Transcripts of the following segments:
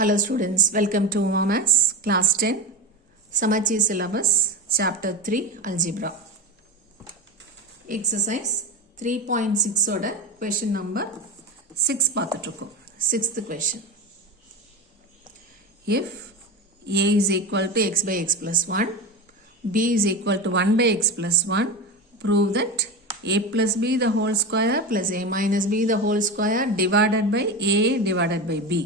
Hello students, welcome to Maths class 10 Samachi syllabus chapter 3 algebra exercise 3.6 oda question number 6 பார்த்துட்டுருக்கோம் 6th question if a is equal to x by x plus 1 b is equal to 1 by x plus 1 prove that a plus b the whole square plus a minus b the whole square divided by a divided by b.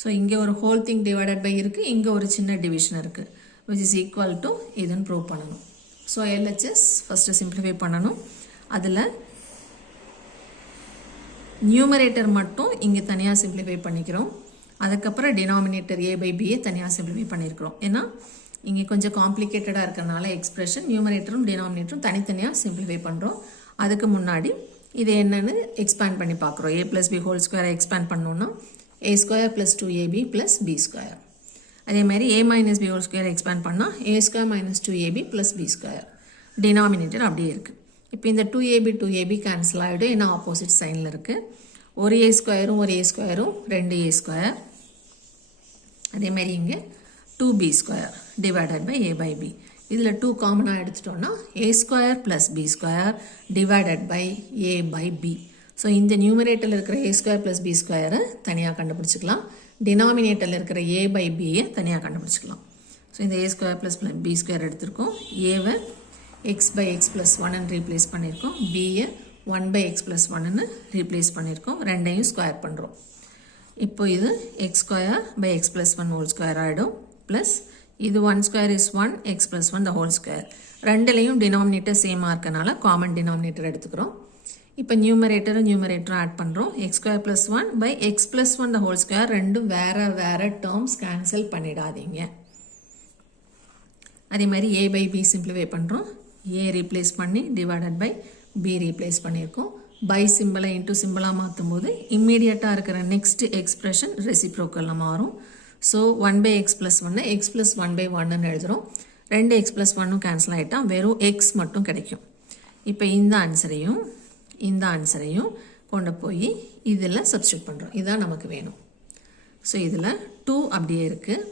So இங்கே ஒரு whole thing divided by இருக்கு, இங்கே ஒரு சின்ன division இருக்கு, which is equal to இதுன்னு prove பண்ணணும். So LHS first simplify பண்ணணும். அதில் numerator மட்டும் இங்கே தனியாக simplify பண்ணிக்கிறோம். அதுக்கப்புறம் denominator a by b தனியாக simplify பண்ணியிருக்கிறோம். ஏன்னா இங்கே கொஞ்சம் காம்ப்ளிகேட்டடாக இருக்கிறனால எக்ஸ்பிரஷன் நியூமரேட்டரும் டினாமினேட்டரும் தனித்தனியாக சிம்பிளிஃபை பண்ணுறோம். அதுக்கு முன்னாடி இது என்னன்னு எக்ஸ்பேண்ட் பண்ணி பார்க்குறோம். a plus b ஹோல் ஸ்கொயரை எக்ஸ்பேண்ட் பண்ணோன்னா a square plus 2ab plus b square. அதே மாதிரி a minus b whole square expand பண்ணா a square minus 2ab plus b square. denominator அப்படியே இருக்குது. இப்போ இந்த 2ab cancel ஆகிடும், ஏன்னா ஆப்போசிட் சைனில் இருக்குது. ஒரு a ஸ்கொயரும் ஒரு a ஸ்கொயரும் 2a ஸ்கொயர். அதே மாதிரி இங்கே 2b square divided by a by b. இதில் 2 காமனாக எடுத்துட்டோன்னா a square plus b square divided by a by b. So இந்த நியூமரேட்டரில் இருக்கிற a ஸ்கொயர் ப்ளஸ் பி ஸ்கொயரை தனியாக கண்டுபிடிச்சிக்கலாம், டினாமினேட்டரில் இருக்கிற a பை பியை தனியாக கண்டுபிடிச்சிக்கலாம். ஸோ இந்த a square plus B square எடுத்திருக்கோம், ஏவை எக்ஸ் பை எக்ஸ் ப்ளஸ் ஒன்னு ரீப்ளேஸ் பண்ணியிருக்கோம், பியை 1 பை எக்ஸ் ப்ளஸ் ஒன்னு ரீப்ளேஸ் பண்ணியிருக்கோம், ரெண்டையும் ஸ்கொயர் பண்ணுறோம். இப்போ இது x square by x plus one whole square ஆகிடும், ப்ளஸ் இது 1 square is 1 x plus one the whole square. ரெண்டுலேயும் டினாமினேட்டர் சேமாக இருக்கனால காமன் டினாமினேட்டர் எடுத்துக்கிறோம். இப்போ நியூமரேட்டரும் ஆட் பண்ணுறோம். X square plus 1 by x plus one the whole square, ரெண்டும் வேறு டேர்ம்ஸ் கேன்சல் பண்ணிடாதீங்க. அதே மாதிரி ஏ பை பி சிம்பிளிஃபை பண்ணுறோம், ஏ ரீப்ளேஸ் பண்ணி டிவைடட் பை பி ரீப்ளேஸ் பண்ணியிருக்கோம். பை சிம்பிளை இன்ட்டு சிம்பிளாக மாற்றும் போது இம்மீடியட்டாக இருக்கிற நெக்ஸ்ட் எக்ஸ்பிரஷன் ரெசிப்ரோக்கலில் மாறும். ஸோ 1 பை எக்ஸ் ப்ளஸ் ஒன்று எக்ஸ் ப்ளஸ் 1 பை 1ன்னு எழுதுகிறோம். ரெண்டு எக்ஸ் ப்ளஸ் ஒன்னும் கேன்சல் ஆகிட்டால் வெறும் எக்ஸ் மட்டும் கிடைக்கும். இப்போ இந்த ஆன்சரையும் கொண்டு போய் இதில் சப்ஸ்டியூட் பண்ணுறோம், இதுதான் நமக்கு வேணும். ஸோ இதில் 2 அப்படியே இருக்குது,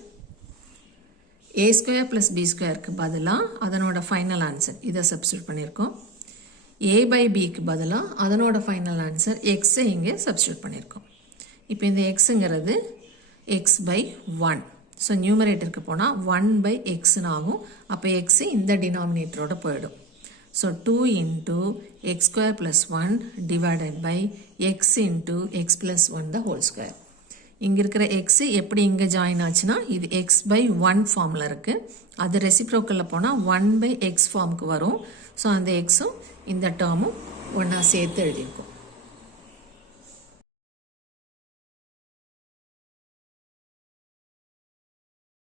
ஏ ஸ்கொயர் ப்ளஸ் பி ஸ்கொயருக்கு பதிலாக அதனோட ஃபைனல் ஆன்சர் இதை சப்ஸ்டியூட் பண்ணியிருக்கோம். ஏ பை பிக்கு பதிலாக அதனோட ஃபைனல் ஆன்சர் எக்ஸை இங்கே சப்ஸ்டியூட் பண்ணியிருக்கோம். இப்போ இந்த எக்ஸுங்கிறது எக்ஸ் பை 1. ஸோ நியூமரேட்டருக்கு போனால் 1 பை எக்ஸ்ன்னு ஆகும். அப்போ எக்ஸு இந்த டினாமினேட்டரோட போயிடும். So 2 into x square plus 1 divided by x into x plus 1 the whole square. இங்க இருக்கிற x எப்படி இங்க ஜாயின் ஆச்சுன்னா இது x by 1 ஃபார்மில் இருக்கு, அது ரெசிப்ரோக்கலில் போனால் 1 by x ஃபார்முக்கு வரும். ஸோ அந்த xும் இந்த டேர்மும் ஒன்றா சேர்த்து எழுதியிருக்கும்.